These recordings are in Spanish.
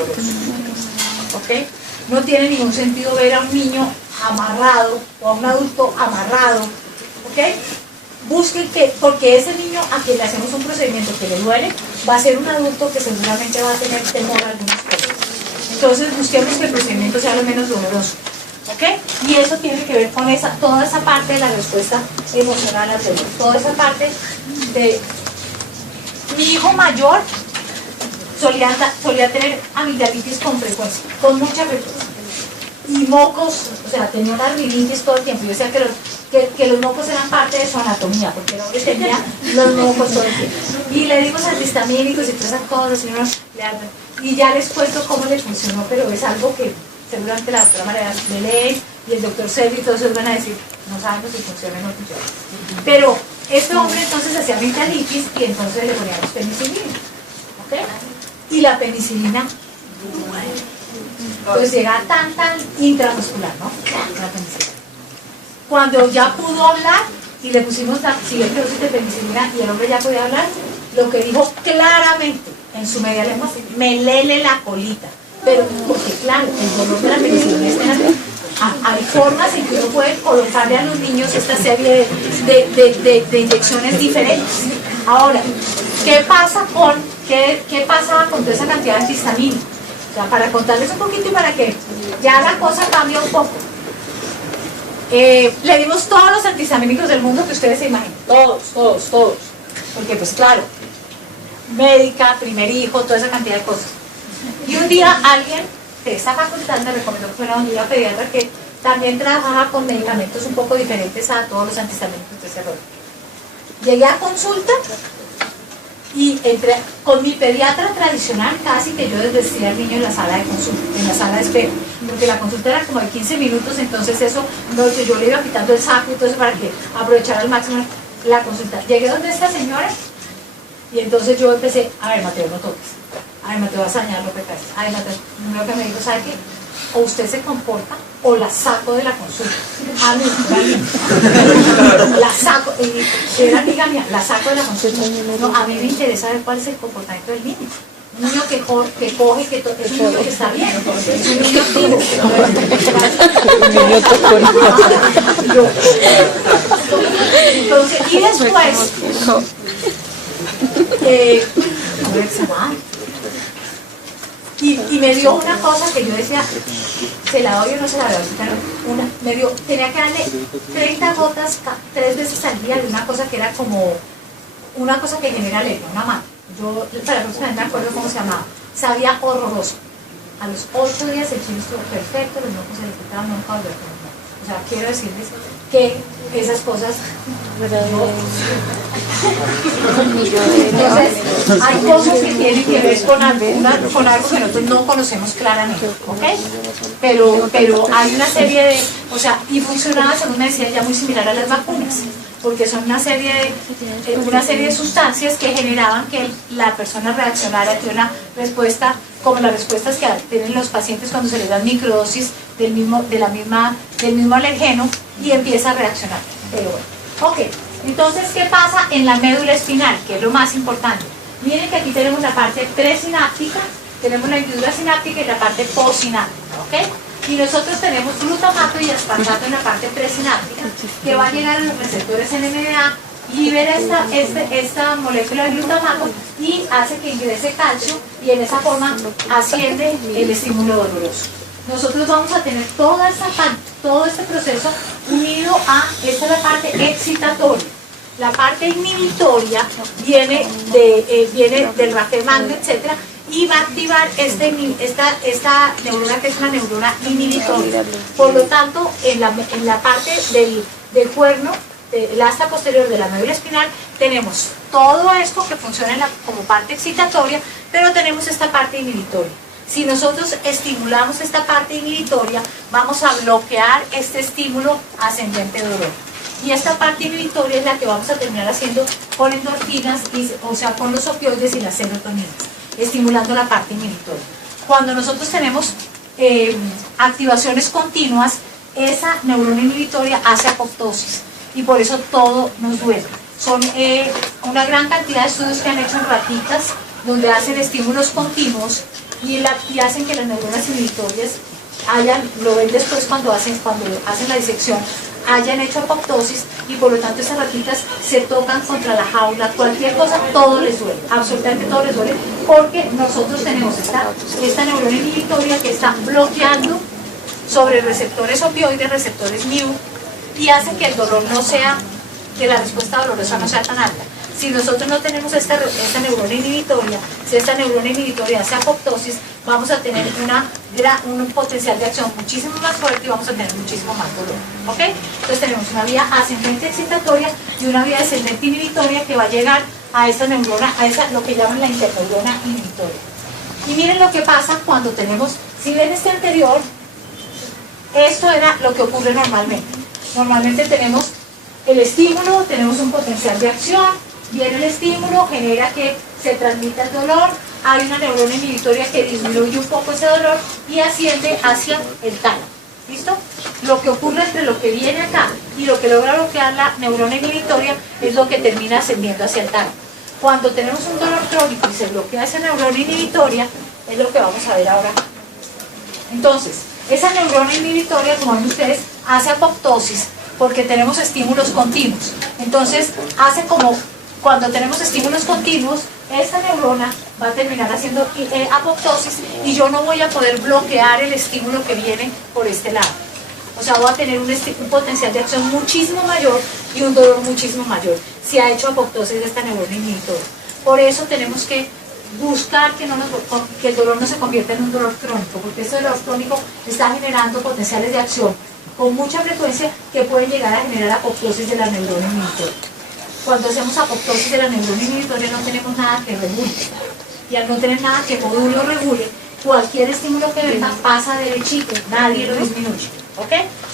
doloroso. ¿Ok? No tiene ningún sentido ver a un niño amarrado o a un adulto amarrado. ¿Ok? Busquen que, porque ese niño a quien le hacemos un procedimiento que le duele, va a ser un adulto que seguramente va a tener temor a algunas cosas. Entonces busquemos que el procedimiento sea lo menos doloroso. ¿Ok? Y eso tiene que ver con toda esa parte de la respuesta emocional al dolor. Toda esa parte de... Mi hijo mayor solía tener amigdalitis con frecuencia, con mucha frecuencia. Y mocos, o sea, tenía una rinitis todo el tiempo. Yo decía que los mocos eran parte de su anatomía, porque el hombre tenía los mocos todo el tiempo. Y le dimos antihistamínicos y todas esas cosas, y ya les cuento cómo le funcionó, pero es algo que seguramente la doctora María Belén y el doctor Sergio y todos ellos van a decir, no sabemos si funciona o no funciona. Pero este hombre entonces hacía amigdalitis y entonces le poníamos penicilina. ¿Ok? Y la penicilina pues llega tan intramuscular, ¿no? La penicilina. Cuando ya pudo hablar y le pusimos la siguiente dosis de penicilina y el hombre ya podía hablar, lo que dijo claramente en su media lengua, me lele la colita. Pero porque claro, el dolor de la penicilina es terrible. Hay formas en que uno puede colocarle a los niños esta serie de inyecciones diferentes. Ahora, ¿qué pasaba con toda esa cantidad de antihistamina? O sea, para contarles un poquito y para que ya la cosa cambie un poco. Le dimos todos los antihistamínicos del mundo que ustedes se imaginen. Todos. Porque pues claro, médica, primer hijo, toda esa cantidad de cosas. Y un día alguien de esta facultad me recomendó que fuera una pediatra que también trabajaba con medicamentos un poco diferentes a todos los antihistamínicos de ese rollo. Llegué a consulta y entré con mi pediatra tradicional, casi que yo desvestía al niño en la sala de consulta, en la sala de espera, porque la consulta era como de 15 minutos, entonces eso, yo le iba quitando el saco y todo eso para que aprovechara al máximo la consulta. Llegué donde esta señora y entonces yo empecé, a ver Mateo, no toques. Ay, Mateo, vas a dañar lo que traes. Ay, Mateo, lo que me dijo, ¿sabe qué? O usted se comporta o la saco de la consulta. A mí, la saco, era amiga mía, la saco de la consulta. No, a mí me interesa ver cuál es el comportamiento del niño. Un niño que coge, que es un niño que está bien, es un niño activo. Entonces, y después, y me dio una cosa que yo decía, ¿se la doy o no se la doy? Tenía que darle 30 gotas 3 veces al día de una cosa que era como, una cosa que genera alergia, una mano. Yo para la próxima vez me acuerdo cómo se llamaba. Sabía horroroso. A los 8 días el chino estuvo perfecto, los mocos se le quitaban, nunca volvió con los mocos. O sea, quiero decirles que esas cosas... Entonces, hay cosas que tienen que ver con algo que nosotros no conocemos claramente, ¿ok? Pero hay una serie de... O sea, y funcionaba, según me decía, ya muy similar a las vacunas, porque son una serie de sustancias que generaban que la persona reaccionara ante una respuesta, como las respuestas que tienen los pacientes cuando se les dan microdosis del mismo alergeno y empieza a reaccionar. Pero bueno, ok. Entonces, ¿qué pasa en la médula espinal? Que es lo más importante. Miren que aquí tenemos la parte presináptica, tenemos la hendidura sináptica y la parte postsináptica, ¿ok? Y nosotros tenemos glutamato y aspartato en la parte presináptica, que va a llegar a los receptores NMDA, libera esta molécula de glutamato y hace que ingrese calcio y en esa forma asciende el estímulo doloroso. Nosotros vamos a tener todo este proceso unido a, esta es la parte excitatoria. La parte inhibitoria viene del Rafael Magno, etc. Y va a activar esta neurona que es una neurona inhibitoria. Por lo tanto, en la parte del cuerno, del asta posterior de la médula espinal, tenemos todo esto que funciona como parte excitatoria, pero tenemos esta parte inhibitoria. Si nosotros estimulamos esta parte inhibitoria, vamos a bloquear este estímulo ascendente de dolor. Y esta parte inhibitoria es la que vamos a terminar haciendo con endorfinas, o sea, con los opioides y las serotoninas, estimulando la parte inhibitoria. Cuando nosotros tenemos activaciones continuas, esa neurona inhibitoria hace apoptosis y por eso todo nos duele. Son una gran cantidad de estudios que han hecho en ratitas donde hacen estímulos continuos y hacen que las neuronas inhibitorias lo ven después cuando hacen la disección, hayan hecho apoptosis y por lo tanto esas ratitas se tocan contra la jaula, cualquier cosa, todo les duele, absolutamente todo les duele, porque nosotros tenemos esta neurona inhibitoria que está bloqueando sobre receptores opioides, receptores mu, y hace que el dolor no sea, que la respuesta dolorosa no sea tan alta. Si nosotros no tenemos esta neurona inhibitoria, si esta neurona inhibitoria hace apoptosis, vamos a tener un potencial de acción muchísimo más fuerte y vamos a tener muchísimo más dolor. ¿Ok? Entonces tenemos una vía ascendente excitatoria y una vía descendente inhibitoria que va a llegar a esa neurona, lo que llaman la interneurona inhibitoria. Y miren lo que pasa cuando tenemos, si ven este anterior, esto era lo que ocurre normalmente. Normalmente tenemos el estímulo, tenemos un potencial de acción, viene el estímulo, genera que se transmita el dolor, hay una neurona inhibitoria que disminuye un poco ese dolor y asciende hacia el tálamo. ¿Listo? Lo que ocurre entre lo que viene acá y lo que logra bloquear la neurona inhibitoria es lo que termina ascendiendo hacia el tálamo. Cuando tenemos un dolor crónico y se bloquea esa neurona inhibitoria, es lo que vamos a ver ahora. Entonces, esa neurona inhibitoria, como ven ustedes, hace apoptosis porque tenemos estímulos continuos. Entonces, hace como cuando tenemos estímulos continuos, esta neurona va a terminar haciendo apoptosis y yo no voy a poder bloquear el estímulo que viene por este lado. O sea, voy a tener un potencial de acción muchísimo mayor y un dolor muchísimo mayor si ha hecho apoptosis de esta neurona inhibitoria. Por eso tenemos que buscar que el dolor no se convierta en un dolor crónico, porque este dolor crónico está generando potenciales de acción con mucha frecuencia que pueden llegar a generar apoptosis de la neurona inhibitoria. Cuando hacemos apoptosis de la neurona inhibitoria no tenemos nada que regule. Y al no tener nada que module o regule, cualquier estímulo que venga pasa derechito, nadie lo disminuye. ¿Ok?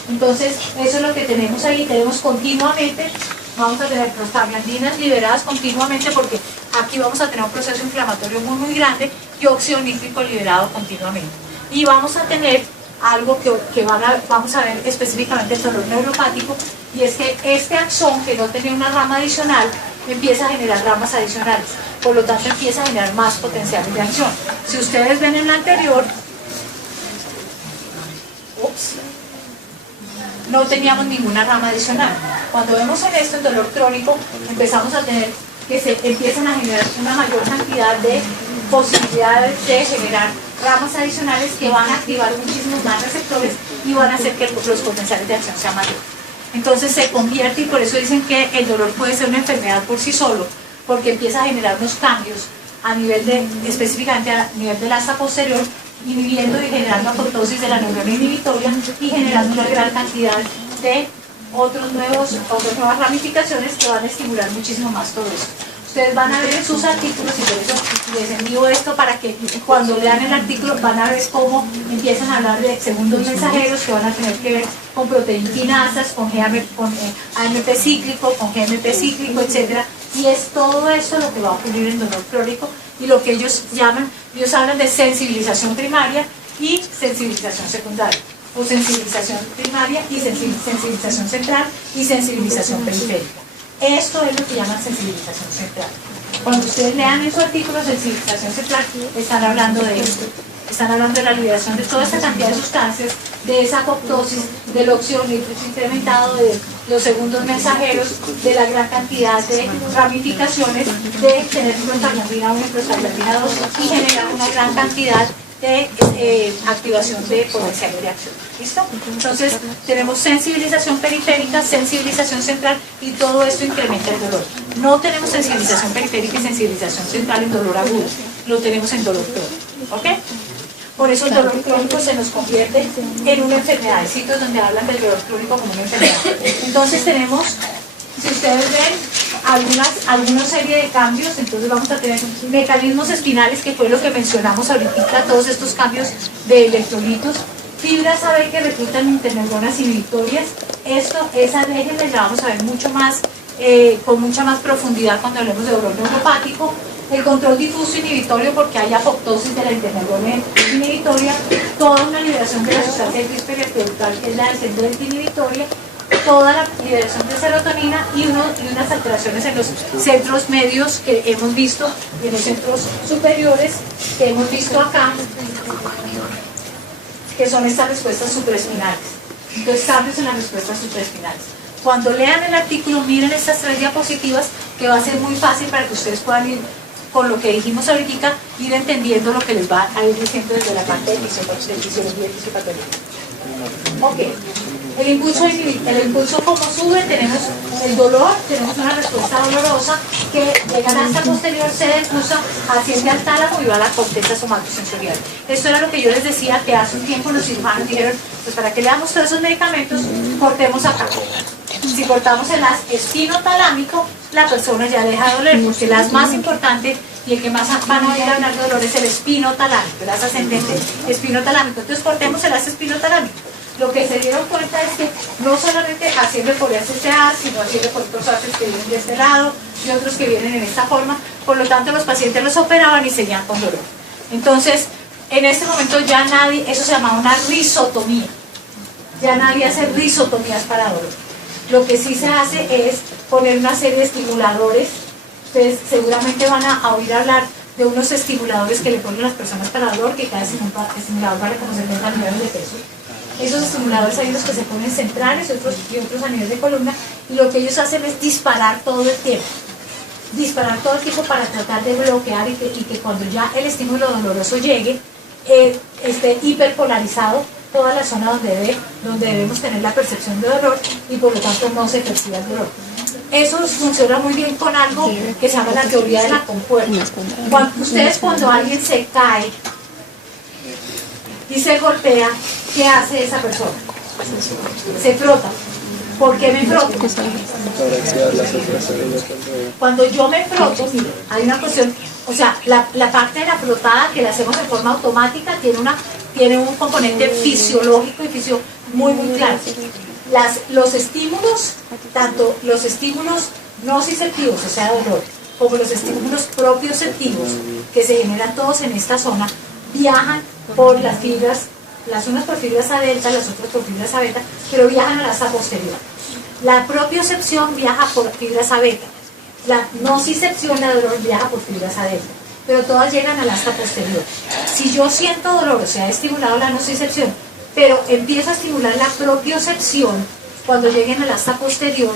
Entonces, eso es lo que tenemos ahí. Tenemos continuamente, vamos a tener prostaglandinas liberadas continuamente porque aquí vamos a tener un proceso inflamatorio muy grande y óxido nítrico liberado continuamente. Y vamos a tener algo que vamos a ver específicamente el dolor neuropático, y es que este axón que no tenía una rama adicional empieza a generar ramas adicionales, por lo tanto empieza a generar más potenciales de acción. Si ustedes ven en la anterior, no teníamos ninguna rama adicional. Cuando vemos en esto, en dolor crónico, empezamos a tener que se empiezan a generar una mayor cantidad de posibilidades de generar ramas adicionales que van a activar muchísimos más receptores y van a hacer que los potenciales de acción sean mayores. Entonces se convierte, y por eso dicen que el dolor puede ser una enfermedad por sí solo, porque empieza a generar unos cambios a nivel específicamente a nivel del asta posterior, inhibiendo y generando apoptosis de la neurona inhibitoria y generando una gran cantidad de otras nuevas ramificaciones que van a estimular muchísimo más todo esto. Ustedes van a ver en sus artículos, y por eso les envío esto para que cuando lean el artículo van a ver cómo empiezan a hablar de segundos mensajeros que van a tener que ver con proteínquinasas, con AMP cíclico, con GMP cíclico, etc. Y es todo esto lo que va a ocurrir en dolor crónico y lo que ellos hablan de sensibilización primaria y sensibilización secundaria, o sensibilización primaria y sensibilización central y sensibilización periférica. Esto es lo que llaman sensibilización central. Cuando ustedes lean en su artículo sensibilización central, están hablando de esto. Están hablando de la liberación de toda esta cantidad de sustancias, de esa apoptosis, del óxido nítrico incrementado, de los segundos mensajeros, de la gran cantidad de ramificaciones, de tener prostaglandina 1 y prostaglandina 2 y generar una gran cantidad de activación de potenciales de acción. ¿Listo? Entonces tenemos sensibilización periférica, sensibilización central, y todo esto incrementa el dolor. No tenemos sensibilización periférica y sensibilización central en dolor agudo, lo tenemos en dolor crónico. ¿Ok? Por eso el dolor crónico se nos convierte en una enfermedad. Hay sitios donde hablan del dolor crónico como una enfermedad. Entonces tenemos, si ustedes ven, alguna serie de cambios. Entonces vamos a tener mecanismos espinales, que fue lo que mencionamos ahorita, todos estos cambios de electrolitos, fibras AB que reclutan interneuronas inhibitorias. Esas ejes las vamos a ver mucho más, con mucha más profundidad cuando hablemos de dolor neuropático. El control difuso inhibitorio, porque hay apoptosis de la interneurona inhibitoria, toda una liberación de la sustancia periaqueductal, que es la descendente inhibitoria, toda la liberación de serotonina y unas alteraciones en los centros medios que hemos visto, en los centros superiores que hemos visto acá, que son estas respuestas supraespinales. Entonces, cambios en las respuestas supraespinales. Cuando lean el artículo, miren estas 3 diapositivas, que va a ser muy fácil para que ustedes puedan ir, con lo que dijimos ahorita, ir entendiendo lo que les va a ir diciendo desde la parte de fisiología y fisiopatología. Ok, el impulso como sube, tenemos el dolor, tenemos una respuesta dolorosa que llega a la asta posterior, se impulsa, asciende al tálamo y va a la corteza somatosensorial. Esto era lo que yo les decía, que hace un tiempo los cirujanos dijeron, pues para que le damos todos esos medicamentos, cortemos acá. Si cortamos el haz espinotalámico, la persona ya deja de doler, porque el haz más importante y el que más van a oír hablar de dolor es el espinotalámico, el haz ascendente espinotalámico. Entonces cortemos el haz espinotalámico. Lo que se dieron cuenta es que no solamente haciendo por este haz, sino haciendo por otros haces que vienen de este lado y otros que vienen en esta forma. Por lo tanto, los pacientes los operaban y seguían con dolor. Entonces, en este momento ya nadie, eso se llama una risotomía. Ya nadie hace risotomías para dolor. Lo que sí se hace es poner una serie de estimuladores. Ustedes seguramente van a oír hablar de unos estimuladores que le ponen las personas para dolor, que cada estimulador vale como 70 millones de pesos. Esos estimuladores hay unos que se ponen centrales y otros a nivel de columna, y lo que ellos hacen es disparar todo el tiempo. Disparar todo el tiempo para tratar de bloquear y que cuando ya el estímulo doloroso llegue, esté hiperpolarizado toda la zona donde debemos tener la percepción de dolor y por lo tanto no se perciba el dolor. Eso funciona muy bien con algo que se llama la teoría de la compuerta. Cuando alguien se cae y se golpea, ¿qué hace esa persona? Se frota. ¿Por qué me froto? Cuando yo me froto, mire, hay una cuestión, o sea, la parte de la frotada que la hacemos de forma automática tiene un componente fisiológico y muy claro. Los estímulos, tanto los estímulos nociceptivos, o sea, dolor, como los estímulos propioceptivos, que se generan todos en esta zona, viajan por las fibras, las unas por fibras A delta, las otras por fibras A beta, pero viajan a la asta posterior. La propiocepción viaja por fibras A beta, la nocicepción, la dolor, viaja por fibras A delta, pero todas llegan a la asta posterior. Si yo siento dolor, o sea, he estimulado la nocicepción, pero empiezo a estimular la propiocepción, cuando lleguen a la asta posterior,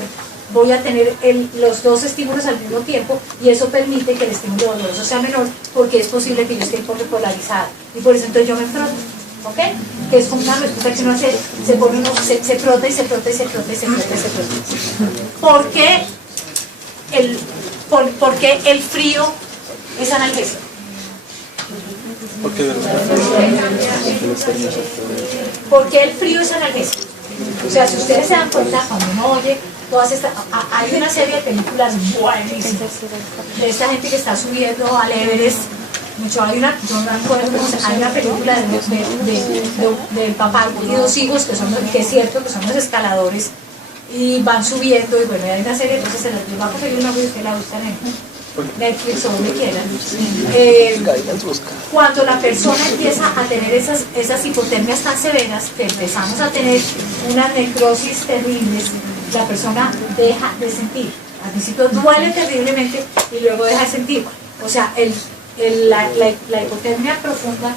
voy a tener los dos estímulos al mismo tiempo, y eso permite que el estímulo doloroso sea menor, porque es posible que yo esté polarizada, y por eso entonces yo me froto, ¿ok? Que es como una respuesta que uno hace, se frota y se frota y se frota y se frota y se frota. ¿Por qué el frío es analgésico? Porque el frío es analgésico. O sea, si ustedes se dan cuenta, cuando uno oye todas estas, hay una serie de películas buenísimas de esta gente que está subiendo al Everest. Hay una película del papá y 2 hijos que es cierto que son los escaladores y van subiendo, y bueno, hay una serie, entonces se las va a conseguir una vez que la buscan en Netflix o donde quieran. Cuando la persona empieza a tener esas hipotermias tan severas, que empezamos a tener unas necrosis terribles, la persona deja de sentir. Al principio duele terriblemente y luego deja de sentir. O sea, la hipotermia profunda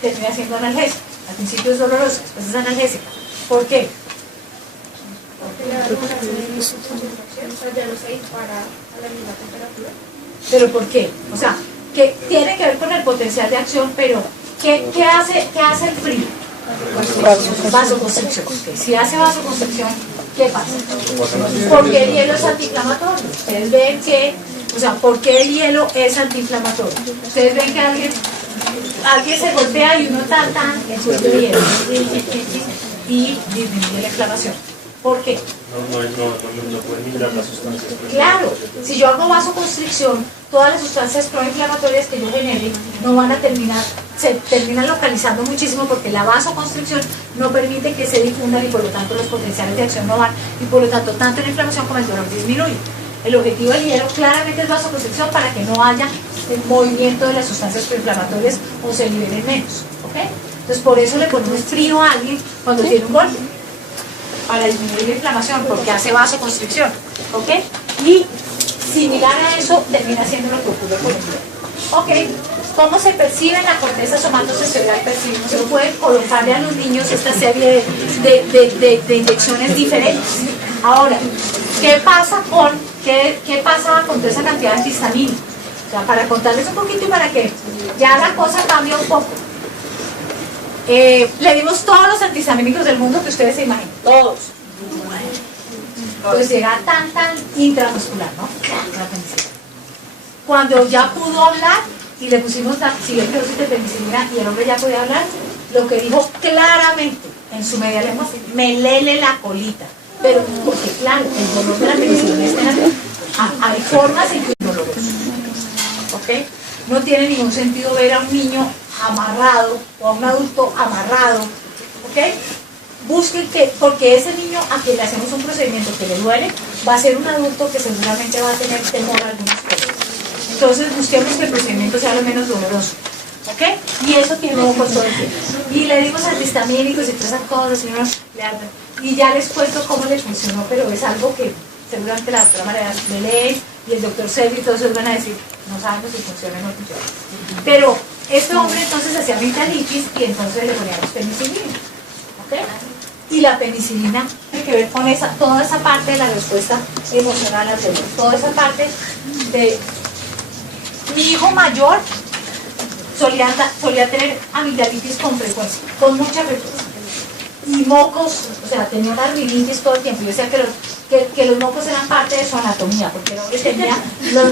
termina siendo analgésica. Al principio es dolorosa, después es analgésica. ¿Por qué? Porque la ¿pero por qué? O sea, que tiene que ver con el potencial de acción, pero ¿qué hace el frío? Vasoconstricción. Si hace vasoconstricción, ¿qué pasa? Porque el hielo es antiinflamatorio. Ustedes ven que, o sea, ¿por qué el hielo es antiinflamatorio? Ustedes ven que alguien se golpea y uno ensuelve hielo y disminuye la inflamación. ¿Por qué? No pueden mirar las sustancias. Claro, si yo hago vasoconstricción, todas las sustancias proinflamatorias que yo genere no van a se terminan localizando muchísimo, porque la vasoconstricción no permite que se difundan y por lo tanto los potenciales de acción no van, y por lo tanto tanto la inflamación como el dolor disminuye. El objetivo del hielo claramente es vasoconstricción para que no haya el movimiento de las sustancias proinflamatorias o se liberen menos, ¿ok? Entonces por eso le ponemos frío a alguien cuando tiene un golpe, para disminuir la inflamación, porque hace vasoconstricción, ¿ok? Y similar a eso termina siendo lo que ocurre con el frío. Ok, ¿Cómo se percibe en la corteza somatosensorial? Percibimos, se puede colocarle a los niños esta serie de inyecciones diferentes. Ahora, ¿qué pasa con toda esa cantidad de antihistamínicos? O sea, para contarles un poquito y para que ya la cosa cambie un poco. Le dimos todos los antihistamínicos del mundo que ustedes se imaginen, todos. Pues llega tan intramuscular, ¿no? Cuando ya pudo hablar y le pusimos la siguiente dosis de penicilina y el hombre ya podía hablar, lo que dijo claramente en su media lengua fue: me lele la colita. Pero porque claro, el dolor de la penicilina es terapia. Hay formas en que es doloroso. ¿Ok? No tiene ningún sentido ver a un niño amarrado o a un adulto amarrado. ¿Ok? Busquen que, porque ese niño a quien le hacemos un procedimiento que le duele, va a ser un adulto que seguramente va a tener temor a algunas cosas. Entonces busquemos que el procedimiento sea lo menos doloroso. ¿Ok? Y eso tiene un costo de tiempo. Y le dimos antihistamínicos y todas esas cosas, señor. Y ya les cuento cómo le funcionó, pero es algo que seguramente la doctora María Belén y el doctor Sergio y todos ellos van a decir, no sabemos si funciona o no funciona. Pero este hombre entonces hacía amigdalitis y entonces le poníamos penicilina. ¿Ok? Y la penicilina tiene que ver con toda esa parte de la respuesta emocional al dolor, toda esa parte de... Mi hijo mayor solía tener amigdalitis con frecuencia, con mucha frecuencia. Y mocos, o sea, tenía una rinitis todo el tiempo. Yo decía que los mocos eran parte de su anatomía, porque el hombre tenía los